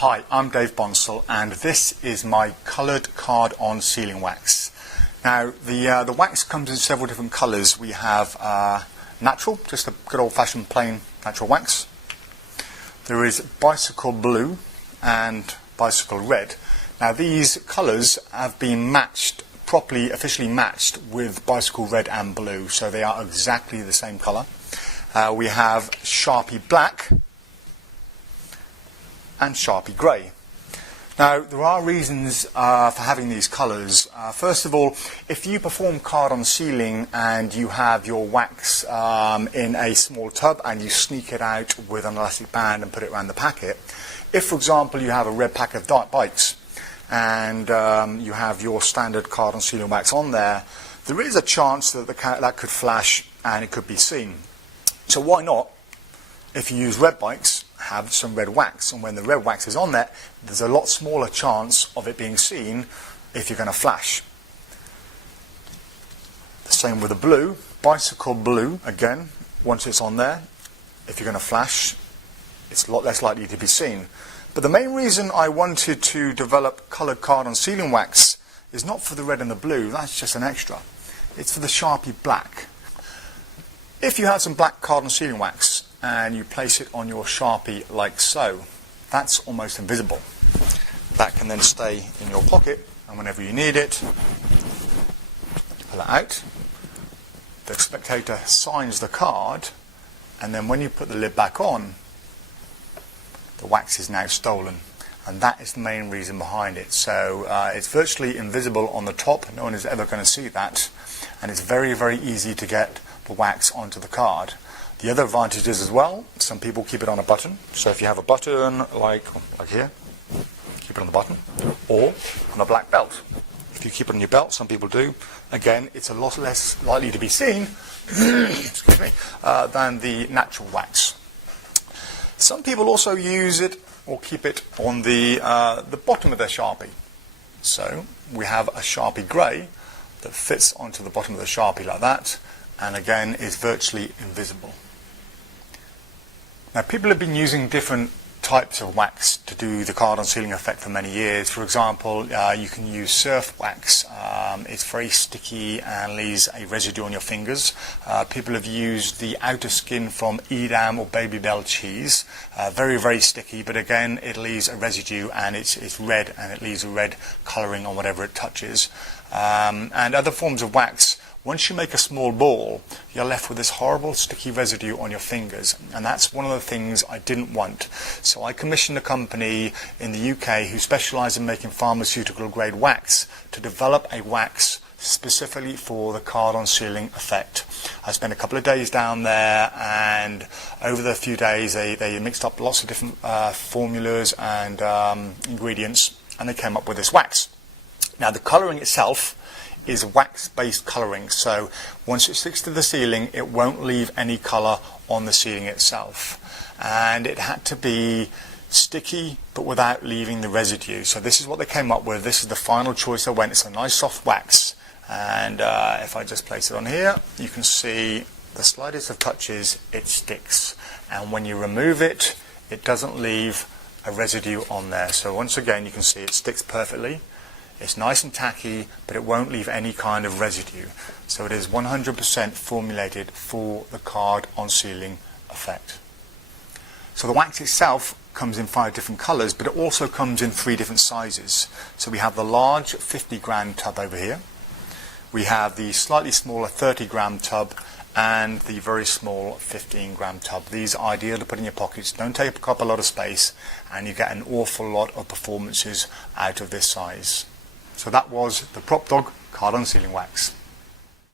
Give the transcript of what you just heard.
Hi, I'm Dave Bonsall, and this is my coloured card-on sealing wax. Now, the wax comes in several different colours. We have natural, just a good old-fashioned plain natural wax. There is bicycle blue and bicycle red. Now, these colours have been matched, properly, officially matched with bicycle red and blue, so they are exactly the same colour. We have Sharpie black and Sharpie grey. Now, there are reasons for having these colours. First of all, if you perform card-on sealing and you have your wax in a small tub and you sneak it out with an elastic band and put it around the packet, if, for example, you have a red pack of bikes and you have your standard card-on sealing wax on there, there is a chance that that could flash and it could be seen. So why not, if you use red bikes, have some red wax, and when the red wax is on there, there's a lot smaller chance of it being seen if you're going to flash. The same with the blue, bicycle blue, again, once it's on there, if you're going to flash, it's a lot less likely to be seen. But the main reason I wanted to develop coloured card-on sealing wax is not for the red and the blue, that's just an extra. It's for the Sharpie black. If you have some black card-on sealing wax and you place it on your Sharpie like so, that's almost invisible. That can then stay in your pocket, and whenever you need it, pull it out. The spectator signs the card, and then when you put the lid back on, the wax is now stolen. And that is the main reason behind it. So it's virtually invisible on the top. No one is ever going to see that. And it's very, very easy to get the wax onto the card. The other advantage is as well, some people keep it on a button. So if you have a button like here, keep it on the button, or on a black belt. If you keep it on your belt, some people do, again, it's a lot less likely to be seen excuse me, than the natural wax. Some people also use it or keep it on the bottom of their Sharpie. So we have a Sharpie grey that fits onto the bottom of the Sharpie like that, and again is virtually invisible. Now, people have been using different types of wax to do the card-on sealing effect for many years. For example, you can use surf wax. It's very sticky and leaves a residue on your fingers. People have used the outer skin from Edam or Baby Bell cheese. Very, very sticky, but again, it leaves a residue and it's red, and it leaves a red colouring on whatever it touches. And other forms of wax, once you make a small ball, you're left with this horrible sticky residue on your fingers, and that's one of the things I didn't want. So I commissioned a company in the UK who specialise in making pharmaceutical grade wax to develop a wax specifically for the card-on sealing effect. I spent a couple of days down there, and over the few days they mixed up lots of different formulas and ingredients, and they came up with this wax. Now, the colouring itself is wax-based colouring, so once it sticks to the ceiling, it won't leave any colour on the ceiling itself. And it had to be sticky, but without leaving the residue. So this is what they came up with. This is the final choice I went. It's a nice soft wax. And if I just place it on here, you can see the slightest of touches, it sticks. And when you remove it, it doesn't leave a residue on there. So once again, you can see it sticks perfectly. It's nice and tacky, but it won't leave any kind of residue. So it is 100% formulated for the card-on sealing effect. So the wax itself comes in 5 different colours, but it also comes in 3 different sizes. So we have the large 50-gram tub over here. We have the slightly smaller 30-gram tub and the very small 15-gram tub. These are ideal to put in your pockets, don't take up a lot of space, and you get an awful lot of performances out of this size. So that was the Prop Dog card-on sealing wax.